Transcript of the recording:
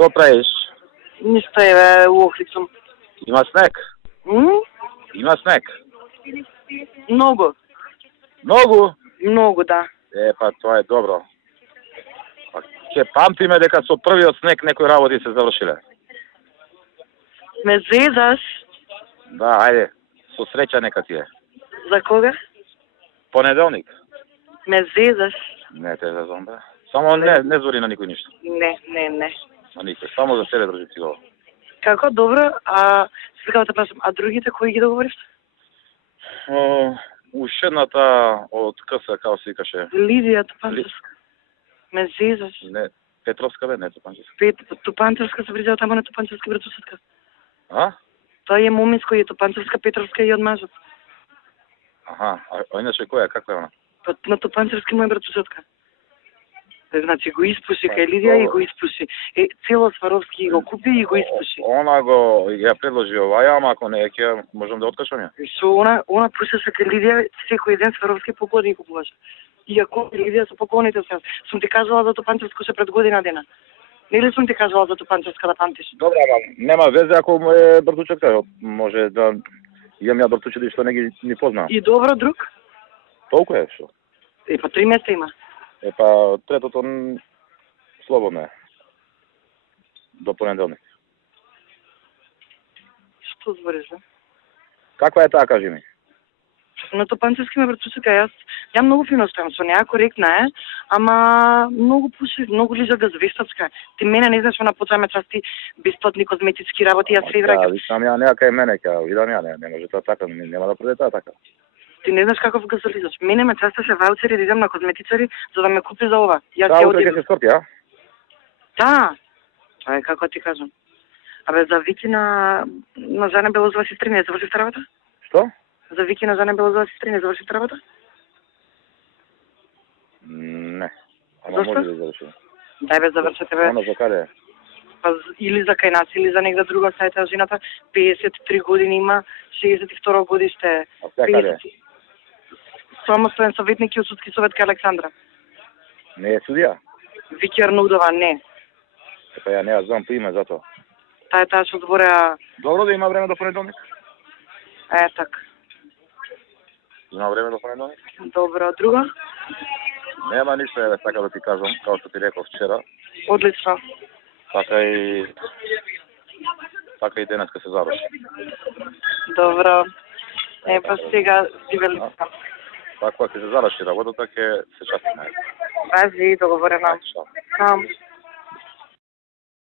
Што правиш? Ништо е, у Охрид сум. Има снег? Има снег? Многу. Многу? Многу, да. Па тоа е добро. Па ќе памтиме дека со првиот снег некои работи се завршиле. Ме зезаш? Да, ајде. Со среќа нека ти е. За кога? Понеделник. Ме зезаш? Не те зезам, бе. Само не звори на никој ништо. Не. На никој. Само за себе држи цигова. Како, добро, а сега да те прашам, а другите кои ги договориш? Ушедната од КС, како се викаше? Лидија Топанчевска. Ме зезаш? Не, Петровска бе, не Топанчевска. Топанчевска се вризава тамо на Топанчевски братусетка. А? Тоа е момиско и Топанчевска, Петровска и од мажот. Аха, а иначе која, каква е она? Па на Топанчевски мој братусетка. Значи го испуши кај Лидија и го испуши. Цело Сваровски го купи и го испуши. Она го ја предложи оваја, ама ако не ќе можам да откажам ја. Со она пушеше кај Лидија, секој ден Сваровски поклони купуваше. Иако Лидија со поклоните се. Сум ти кажала за Топанчевско се пред година дена. Нели сум ти кажала за Топанчевска да памтиш? Добре, ама нема везе ако му е братучетка. Може да имам ја братучета што не ги ни познавам. И добро друг? Толку е што? Па 3 места има. Па третото слободно е. До понеделник. Што збориш, бе? Каква е таа, кажи ми? На Топанчевски ме братучетка, ја многу фино стојам со неа, коректна е, ама многу пуши, многу лижа газвестачка. Ти мене не знаеш, она почаме части бесплатни козметички работи, јас се враќам. Да, вишам ја неа кај мене, ќе видам ја, не може тоа така, нема да проде тоа така. Ти не знаеш каков газализач. Мене ме частеше ваучери да идам на козметичари за да ме купи за ова. Јас ќе одам. Ќе се скорпи, а? Да. Тоа е како ти кажам. Абе за Вики на Жана Белозова сестри не заврши работа? Што? За Вики на Жана Белозова сестри не заврши работа? Не. Ама Зашто? може да заврши. Дај бе завршете бе. Она за каде? Па или за кај нас, или за негда друга сајта жената, 53 години има, 62 годиште. А сега каде? Самостоен советник и од судски совет кај Александра. Не е судија? Вики Арнудова, не. Па ја не ја знам по име за тоа. Таа што збореа... Добро да има време до понеделник. Така. Има време до понеделник? Добро, друга? Нема ништо, еве така да ти кажам, како што ти реков вчера. Одлично. Така и денеска се заврши. Добро. Па сега си велика. Така ќе се заврши работата, ќе се частиме. Пази, договорено. Чао.